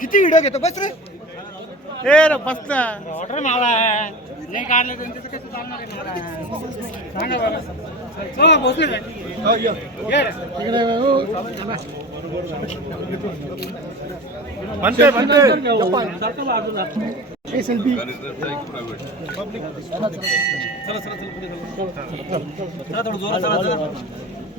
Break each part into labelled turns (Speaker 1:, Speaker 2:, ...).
Speaker 1: किती व्हिडिओ घेतो बस रे? ए रे बस ना ऑर्डर मावळा आहे. नाही काढलं त्यांचं कसं चालणार आहे मला सांगा बाबा. हो भोसले साहेब. ये. रे. तिकडे हो. म्हणते म्हणते ए, सेल्फी थोडं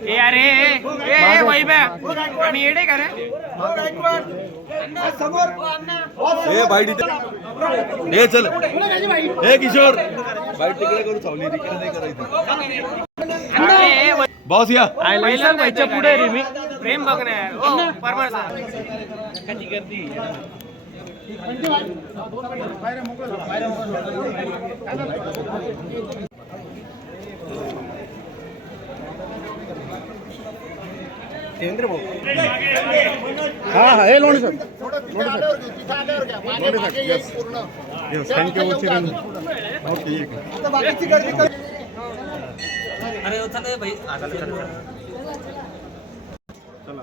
Speaker 1: ए अरे ए वैभव आम्ही येडे का रे?
Speaker 2: ए बाईट इथे ए चल. ए किशोर. बाईट तिकडे करू चावली तिकडे नाही करायचं. बॉस या.
Speaker 1: व्हायच्या पुढे रे मी. प्रेम बघणार हो परमार कधी गर्दी हा हा हे Loni sir. Loni sir. Yes. Yes thank you Chiranji okay
Speaker 3: अरे भाई.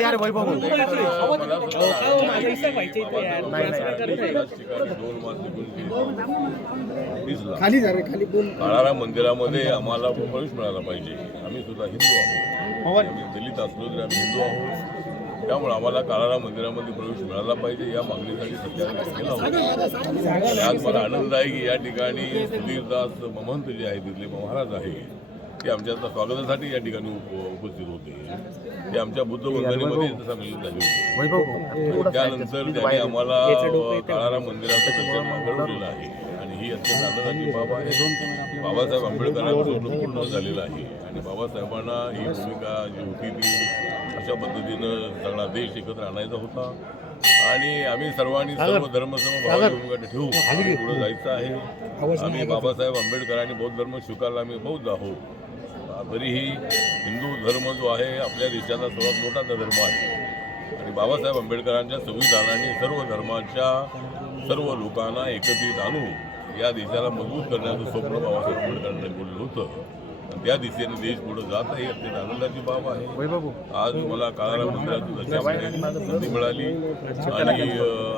Speaker 1: यार वैभव खाली जा रे खाली बोल.
Speaker 4: काळारा मंदिरामध्ये आम्हाला प्रवेश मिळाला पाहिजे. आम्ही सुद्धा हिंदू आहोत. आम्ही दलित असलो तरी आम्ही हिंदू आहोत. त्यामुळे आम्हाला काळारा मंदिरामध्ये प्रवेश मिळाला पाहिजे या मागणीसाठी सध्या गेला होता. आणि आज मला आनंद आहे की या ठिकाणी सुधीरदास महंत जे आहे तिथले महाराज आहे ते आमच्या आता स्वागतासाठी या ठिकाणी उप- उपस्थित होते. ते आमच्या बुद्ध वंदनेमध्ये सामील झाले होते. त्यानंतर त्यांनी आम्हाला काळारा मंदिराचं दर्शन घडवलेलं आहे. आणि ही अत्यंत आनंदाची बाब आहे. बाबासाहेब आंबेडकरांचं पूर्ण झालेलं आहे. आणि बाबासाहेबांना ही भूमिका जी होती ती अशा पद्धतीनं सगळा देश एकत्र आणायचा होता. आणि आम्ही सर्वांनी सर्व भूमिका ठेवू पुढे जायचं आहे. आम्ही बाबासाहेब आंबेडकरांनी बौद्ध धर्म स्वीकारला. आम्ही बौद्ध आहोत. तरीही हिंदू धर्म जो आहे आपल्या देशाचा सर्वात मोठा धर्म आहे. आणि बाबासाहेब आंबेडकरांच्या संविधानाने सर्व धर्माच्या सर्व लोकांना एकत्रित आणून या देशाला मजबूत करण्याचं स्वप्न बाबासाहेब आंबेडकरांनी बोललं होतं. त्या दिशेने देश पुढे जात आहे. अत्यंत आनंदाची बाब आहे. आज मला दर्शन करण्याची संधी मिळाली. आणि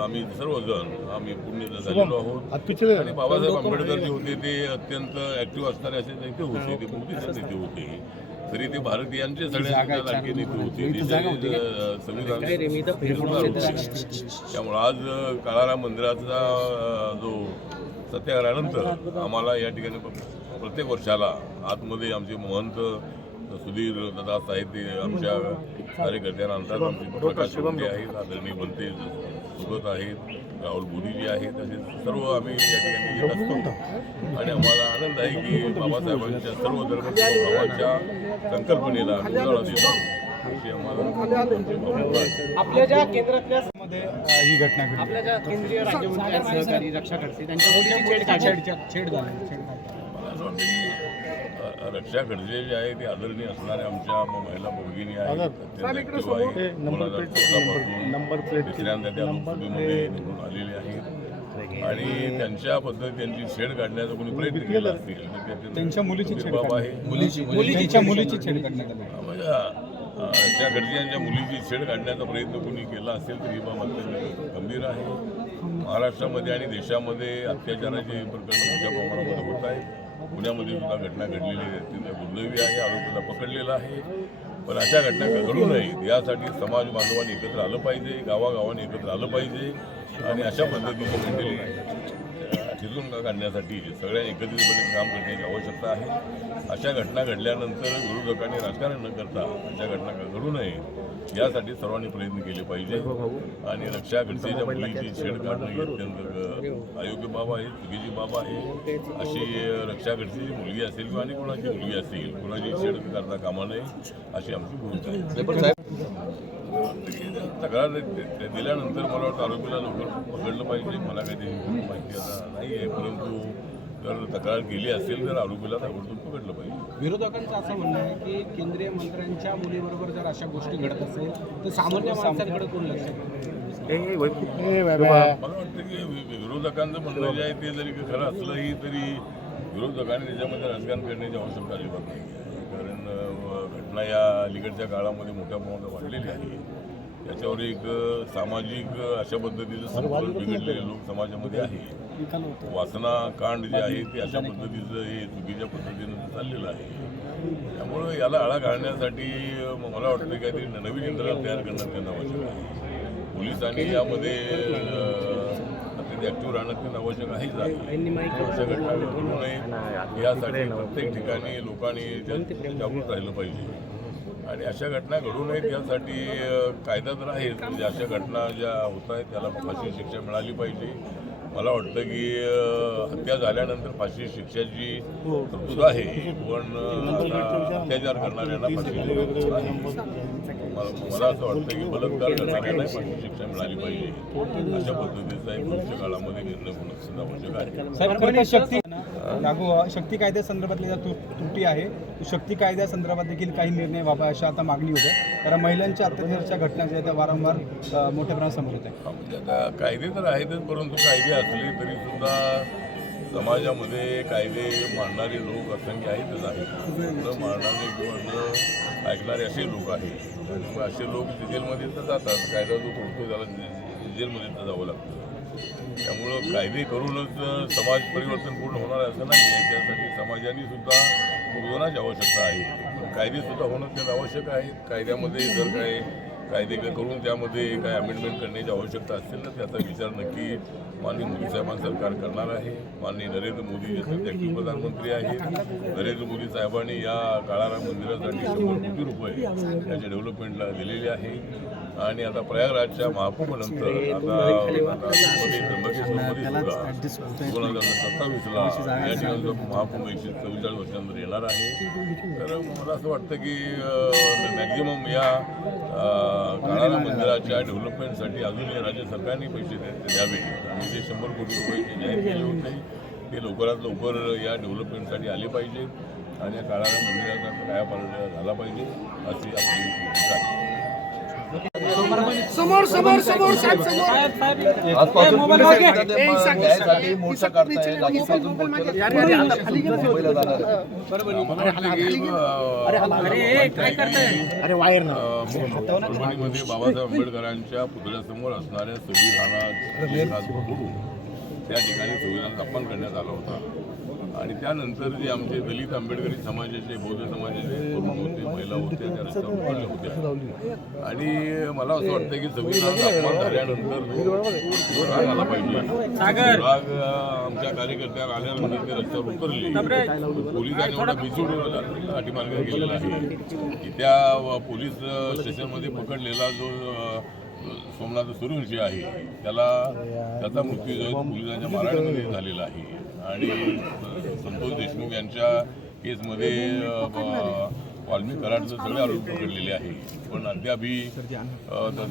Speaker 4: आम्ही सर्वजण आम्ही पुण्य झालेलो आहोत. आणि बाबासाहेब आंबेडकर जे होते ते अत्यंत ऍक्टिव्ह असणारे असे नेते होते ते बुद्धिस्ट नेते होते. तरी ते भारतीयांचे सगळ्यात लाडके नेते होते. संविधान. त्यामुळे आज अं, काळारा मंदिराचा जो सत्याग्रहानंतर आम्हाला या ठिकाणी प्रत्येक वर्षाला आतमध्ये आमचे महंत सुधीर दादा साहेब ते आमच्या कार्यकर्त्यांनंतर आमचे प्रकाश शिवंगे आहेत आदरणीय बनते सोबत आहेत राहुल बोरीजी आहेत असे सर्व आम्ही या ठिकाणी येत असतो. आणि आम्हाला आनंद आहे की बाबासाहेबांच्या सर्व धर्मभावाच्या संकल्पनेला उजाळा देतो.
Speaker 1: आपल्या ज्या केंद्रातल्या ही घटना घडली. आपल्या ज्या केंद्रीय राज्यमंत्री आहेत, सहकारी रक्षा खडसे त्यांच्या मुलीची छेड काढली. छेड झाली
Speaker 4: अ, रक्षा जे आहे ते आदरणीय असणाऱ्या आमच्या महिला भगिनी आहेत तिसऱ्यांदा त्या लोकसभेमध्ये निवडून आलेले आहेत. आणि त्यांच्या पद्धती त्यांची छेड काढण्याचा कोणी प्रयत्न केला असतील. तर
Speaker 1: त्यांच्या मुलीची
Speaker 4: आहे.
Speaker 1: मुलीची छेड करण्यात आली
Speaker 4: म्हणजे मुलीची छेड काढण्याचा प्रयत्न कोणी केला असेल तर ही बाब अत्यंत गंभीर आहे. महाराष्ट्रामध्ये आणि देशामध्ये अत्याचाराचे प्रकरण मोठ्या प्रमाणामध्ये होत आहेत. पुण्यामध्ये सुद्धा घटना घडलेली आहे. तिथे दुर्दैवी आहे आरोपीला पकडलेला आहे. पण अशा घटना घडू नयेत. यासाठी समाज बांधवांनी एकत्र आलं पाहिजे गावागावांनी एकत्र आलं पाहिजे आणि अशा पद्धतीची खिचून काढण्यासाठी सगळ्यांनी एकत्रितपणे काम करण्याची आवश्यकता आहे. अशा घटना घडल्यानंतर विरोधकांनी राजकारण न करता अशा घटना घडू नये यासाठी सर्वांनी प्रयत्न केले पाहिजे. आणि रक्षा खडसेच्या मुलीची छेड काढणं ही अत्यंत अयोग्य बाब आहे चुकीची बाब आहे. अशी रक्षा खडसेची मुलगी असेल किंवा आणि कोणाची मुलगी असेल कोणाची छेड करता कामा नये अशी आमची भूमिका आहे. तक्रार दिल्यानंतर मला वाटतं आरोपीला लवकर पकडलं पाहिजे. मला काही माहिती आता नाही. आहे परंतु जर तक्रार केली असेल तर आरोपीला ताबडतोब पकडलं पाहिजे.
Speaker 3: विरोधकांचं असं म्हणणं आहे की केंद्रीय मंत्र्यांच्या मुलीबरोबर जर अशा गोष्टी घडत असेल तर सामान्य माणसांकडे कोण लक्ष?
Speaker 4: मला वाटतं की वि- विरोधकांचं म्हणणं जे आहे ते जरी खरं असलंही तरी विरोधकांनी त्याच्यामध्ये राजकारण करण्याची आवश्यकता अजिबात नाही आहे. कारण अ, घटना या अलीकडच्या काळामध्ये मोठ्या प्रमाणात वाढलेली आहे त्याच्यावर एक अ, सामाजिक अ, अशा पद्धतीचं संतुलन बिघडलेले लोक समाजामध्ये आहे वासना कांड जे आहे ते अशा पद्धतीचं हे चुकीच्या पद्धतीनं चाललेलं आहे. त्यामुळं याला आळा घालण्यासाठी मला वाटतं काहीतरी नवीन यंत्रणा तयार करणं त्यांना आवश्यक आहे. पोलिसांनी यामध्ये ॲक्टिव्ह राहणं अत्यंत आवश्यक आहेच घटना घडू नये. यासाठी प्रत्येक ठिकाणी लोकांनी जागृत राहिलं पाहिजे. आणि अशा घटना घडू नयेत यासाठी कायदा तर आहेच. म्हणजे अशा घटना ज्या होत आहेत त्याला फाशी शिक्षा मिळाली पाहिजे. मला वाटतं की हत्या झाल्यानंतर फाशी शिक्षाची तरतूद आहे. पण अत्याचार करणाऱ्यांना फाशी. मला मला असं वाटतं की बलात्कार करणाऱ्यांना फाशी शिक्षा मिळाली पाहिजे. अशा पद्धतीचा एक भविष्य काळामध्ये निर्णय होणं सुद्धा आवश्यक आहे.
Speaker 3: साहेब शक्ती लागू शक्ती कायद्यासंदर्भातल्या ज्या त्रुटी आहे शक्ती कायद्यासंदर्भात देखील काही निर्णय व्हावा अशा आता मागणी होते. कारण महिलांच्या अत्याचाराच्या घटना ज्या त्या वारंवार मोठ्या प्रमाणात समोर येत
Speaker 4: आहेत. म्हणजे आता कायदे तर आहेतच परंतु कायदे असले तरी सुद्धा समाजामध्ये कायदे मानणारे लोक असंख्य आहेतच आहेत न मानणारे किंवा ऐकणारे असे लोक आहेत. असे लोक जेलमध्ये तर जातात. कायदा जो तोडतो त्याला डिझेलमध्ये जेलमध्ये तर जावं लागतं. त्यामुळं कायदे करूनच समाज परिवर्तन पूर्ण होणार आहे असं नाही आहे. त्यासाठी समाजाने सुद्धा प्रबोधनाची आवश्यकता आहे. कायदे सुद्धा होणं त्यात आवश्यक आहे. कायद्यामध्ये जर काय कायदे करून त्यामध्ये काय अमेंडमेंट करण्याची आवश्यकता असेल तर त्याचा विचार नक्की माननीय मोदी साहेबांचं सरकार करणार आहे. माननीय नरेंद्र मोदी जे सध्या प्रधानमंत्री आहेत. नरेंद्र मोदी साहेबांनी या काळाराम मंदिरासाठी शंभर कोटी रुपये याच्या डेव्हलपमेंटला दिलेले आहे. आणि आता प्रयागराजच्या महाकुंभनंतर आता त्र्यंबकेश्वरमध्ये सुद्धा दोन हजार सत्तावीसला या ठिकाणी महाकुंभ एकशे चव्वेचाळीस वर्षानंतर येणार आहे. तर मला असं वाटतं की मॅक्झिमम या काळाराम मंदिराच्या डेव्हलपमेंटसाठी अजूनही राज्य सरकारने पैसे द्या- द्यावे. शंभर कोटी रुपये जे जाहीर केले होते ते लवकरात लवकर या डेव्हलपमेंटसाठी आले पाहिजे आणि या काळाराम मंदिराचा कायापालट झाला पाहिजे अशी आपली भूमिका आहे
Speaker 2: आजपासून न्यायासाठी मोर्चा काढताय मुंबईला जाणार
Speaker 4: बाबासाहेब आंबेडकरांच्या पुतळ्यासमोर असणाऱ्या संविधानात तोडून त्या ठिकाणी संविधानाचा अपमान करण्यात आला होता. आणि त्यानंतर जे आमचे दलित आंबेडकरी समाजाचे बौद्ध समाजाचे तरुण होते महिला होत्या त्या रस्त्यावर उतरल्या होत्या. आणि मला असं वाटतं की संविधानाचा अपमान झाल्यानंतर राग आला पाहिजे. राग अं, आमच्या कार्यकर्त्यांना आल्यानंतर ते रस्त्यावर उतरले. पोलिसांनी एवढा बिचूड अटीमार्ग केलेला आहे. की त्या पोलीस स्टेशनमध्ये पकडलेला जो सोमनाथ सोमनाथ जे आहे त्याला त्याचा मृत्यू जो आहे पोलिसांच्या मारहाणीमध्ये झालेला आहे. आणि संतोष देशमुख यांच्या केसमध्ये वाल्मिक कराडचं सगळे आरोप पकडलेले आहे. पण अद्यापही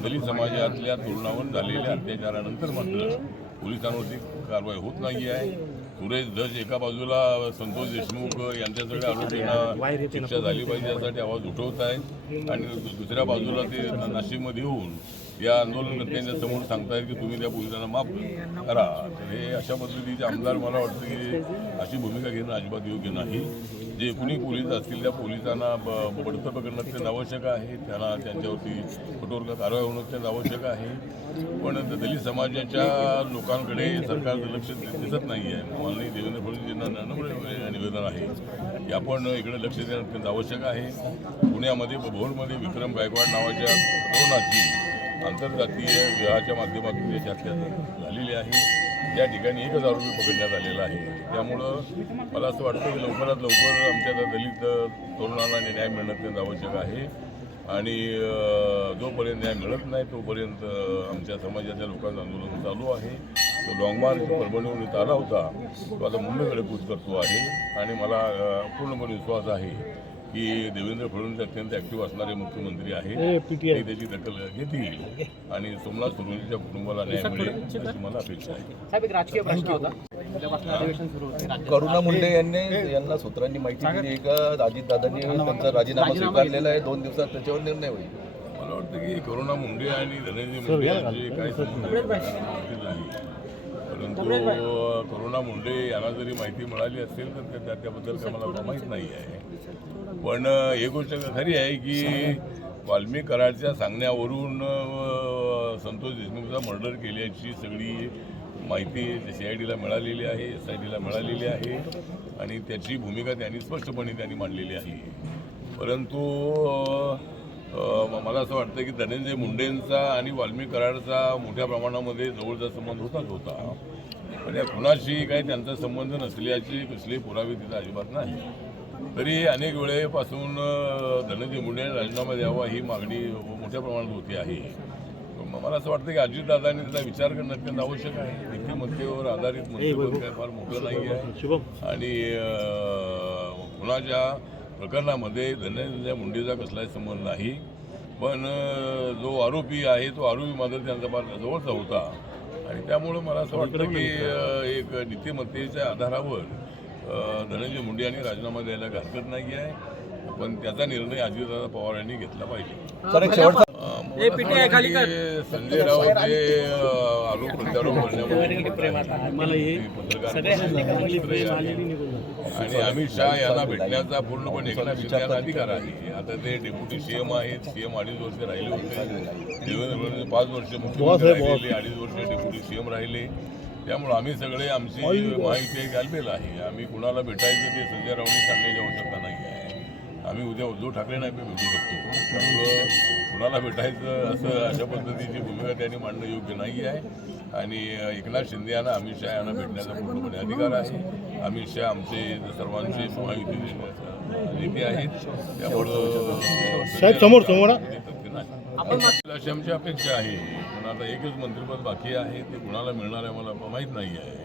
Speaker 4: दलित समाजातल्या तरुणावर झालेल्या अत्याचारानंतर मात्र पोलिसांवरती कारवाई होत नाही आहे. सुरेश धज एका बाजूला संतोष देशमुख यांच्या आरोपींना शिक्षा झाली पाहिजे यासाठी आवाज उठवत आहे आणि दुसऱ्या बाजूला ते नाशिकमध्ये येऊन या आंदोलनकर्त्यांच्या समोर सांगतायत की तुम्ही त्या पोलिसांना माफ करा. तर हे अशा पद्धतीचे आमदार मला वाटतं की अशी भूमिका घेणं अजिबात योग्य नाही. जे कुणी पोलीस असतील त्या पोलिसांना ब- बडतर्फ अत्यंत आवश्यक आहे. त्यांना त्यांच्यावरती कठोर कारवाई होणं अत्यंत आवश्यक आहे. पण दलित समाजाच्या लोकांकडे सरकारचं लक्ष दिसत नाही आहे माननीय देवेंद्र फडणवीस यांना निवेदन आहे की आपण इकडे लक्ष देणं अत्यंत आवश्यक आहे. पुण्यामध्ये भोरमध्ये विक्रम गायकवाड नावाच्या तरुणाची आंतरजातीय विवाहाच्या माध्यमातून त्याची हत्या झालेली आहे त्या ठिकाणी एकच आरोपी पकडण्यात आलेला आहे. त्यामुळं मला असं वाटतं की लवकरात लवकर आमच्या त्या दलित तरुणांना न्याय मिळणं अत्यंत आवश्यक आहे. आणि जोपर्यंत न्याय मिळत नाही तोपर्यंत आमच्या समाजाच्या लोकांचं आंदोलन चालू आहे. तो लॉंग मार्च जो इथं आला होता. तो आता मुंबईकडे कूच करतो आहे. आणि मला पूर्णपणे विश्वास आहे. की देवेंद्र फडणवीस अत्यंत ॲक्टिव्ह असणारे मुख्यमंत्री आहेत. ते त्याची दखल घेतील. आणि सोमनाथ सुरुंजीच्या कुटुंबाला न्याय मिळेल अशी मला अपेक्षा आहे.
Speaker 5: साहेब एक राजकीय प्रश्न होता. उद्यापासून अधिवेशन सुरू होते राज्यात.
Speaker 2: करुणा मुंडे यांनी यांना सूत्रांनी माहिती दिली का? अजितदादांनी त्यांचा राजीनामा स्वीकारलेला आहे. दोन दिवसात त्याच्यावर निर्णय होईल.
Speaker 4: मला वाटतं की करुणा मुंडे आणि धनंजय मुंडे यांचे संबंध माहिती नाही. परंतु करुणा मुंडे यांना जरी माहिती मिळाली असेल तर त्या- त्या- त्याबद्दल काही मला माहीत नाही आहे. पण एक गोष्ट खरी आहे की वाल्मिक कराडच्या सांगण्यावरून संतोष देशमुखचा मर्डर केल्याची सगळी माहिती सी आय डीला मिळालेली आहे एस आय डीला मिळालेली आहे. आणि त्याची भूमिका त्यांनी स्पष्टपणे त्यांनी मांडलेली आहे. परंतु मला असं वाटतं की धनंजय मुंडेंचा आणि वाल्मिक कराडचा मोठ्या प्रमाणामध्ये जवळचा संबंध होताच होता. पण या कुणाशी काही त्यांचा संबंध नसल्याची कसली पुरावे तिथं अजिबात नाही. तरी अनेक वेळेपासून धनंजय मुंडे राजीनामा द्यावा ही मागणी मोठ्या प्रमाणात होती आहे. मला असं वाटतं की अजितदादांनी त्याचा विचार करणं अत्यंत आवश्यक आहे. व्यक्तिमत्तेवर आधारित मंत्रिपद काय फार मोठं नाही आहे आणि कुणाच्या प्रकरणामध्ये धनंजय मुंडेचा कसलाही संबंध नाही. पण जो आरोपी आहे तो आरोपी मात्र त्यांचा फार जवळचा होता. आणि त्यामुळं मला असं वाटतं की एक नीतिमत्तेच्या आधारावर धनंजय मुंडे यांनी राजीनामा द्यायला हरकत नाही आहे. पण त्याचा निर्णय अजितदादा पवार यांनी घेतला पाहिजे. संजय राऊत हे आरोप प्रत्यारोप करण्यामध्ये पत्रकार आणि अमित शहा यांना भेटण्याचा पूर्णपणे एकनाथ शिंदे यांना अधिकार आहे. आता ते डेप्युटी सीएम आहेत सीएम अडीच वर्ष राहिले होते. देवेंद्र फडणवीस पाच वर्ष मुख्यमंत्री राहिले अडीच वर्ष डेप्युटी सीएम राहिले. त्यामुळे आम्ही सगळे आमची माहिती घाललेलं आहे. आम्ही कुणाला भेटायचं ते संजय राऊतनी सांगण्याची आवश्यकता नाही आहे. आम्ही उद्या उद्धव ठाकरे नाही भेटू शकतो. त्यामुळं कुणाला भेटायचं असं अशा पद्धतीची भूमिका त्यांनी मांडणं योग्य नाही आहे. आणि एकनाथ शिंदे यांना अमित शहा यांना भेटण्याचा पूर्णपणे अधिकार आहे. अमित शहा आमचे सर्वांचे महायुती नेते आहेत त्यामुळं साहेब समोर समोर अशी आमची अपेक्षा आहे. पण आता एकच मंत्रिपद बाकी आहे ते कुणाला मिळणार आहे मला माहीत नाही आहे.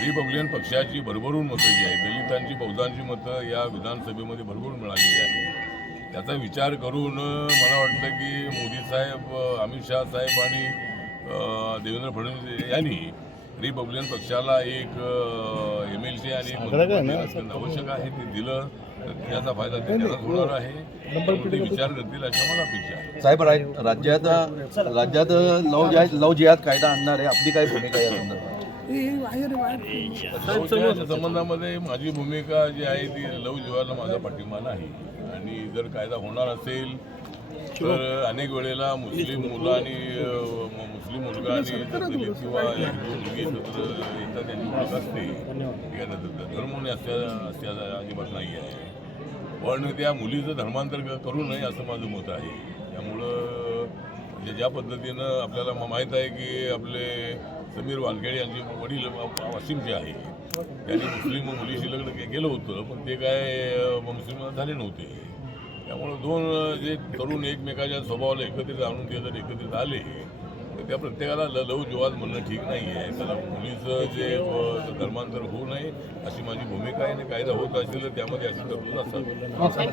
Speaker 4: रिपब्लिकन पक्षाची भरभरून मतं जी आहेत दलितांची बहुतांची मतं या विधानसभेमध्ये भरभरून मिळालेली आहे त्याचा विचार करून मला वाटतं की मोदी साहेब अमित शहा साहेब आणि देवेंद्र फडणवीस यांनी रिपब्लिकन पक्षाला एक एम एल सी आणि आवश्यक आहे ते दिलं. त्याचा फायदा ते त्यांनाच होणार आहे. ते विचार करतील अशा मला अपेक्षा आहे.
Speaker 2: साहेब राज्यात राज्यात लव जिहाद लव जिहाद कायदा आणणार आहे. आपली काय भूमिका या संदर्भात?
Speaker 4: संबंधामध्ये माझी भूमिका जी आहे ती लव जिवाला माझा पाठिंबा नाही. आणि जर कायदा होणार असेल तर अनेक वेळेला मुस्लिम मुलं आणि म- मुस्लिम मुलगा आणि दलित किंवा हिंदू मुलगी एकत्र येतात त्यांची ओळख असते. अजिबात नाही आहे. पण त्या मुलीचं धर्मांतर करू नये असं माझं मत आहे. त्यामुळं म्हणजे ज्या पद्धतीनं आपल्याला म- माहीत आहे की आपले समीर वानखेडे यांचे वडील वा- वाशिमचे आहे त्यांनी मुस्लिम मुलीशी लग्न के- केलं होतं पण ते काय मुस्लिम झाले नव्हते. त्यामुळं दोन जे तरुण एकमेकाच्या स्वभावाला एकत्रित आणून ते जर एकत्रित आले तर त्या प्रत्येकाला ल लव जिवाद म्हणणं ठीक नाही आहे त्याला मुलीचं जे धर्मांतर होऊ नये अशी माझी भूमिका आहे आणि कायदा होत असेल तर त्यामध्ये अशी तरतूद असावी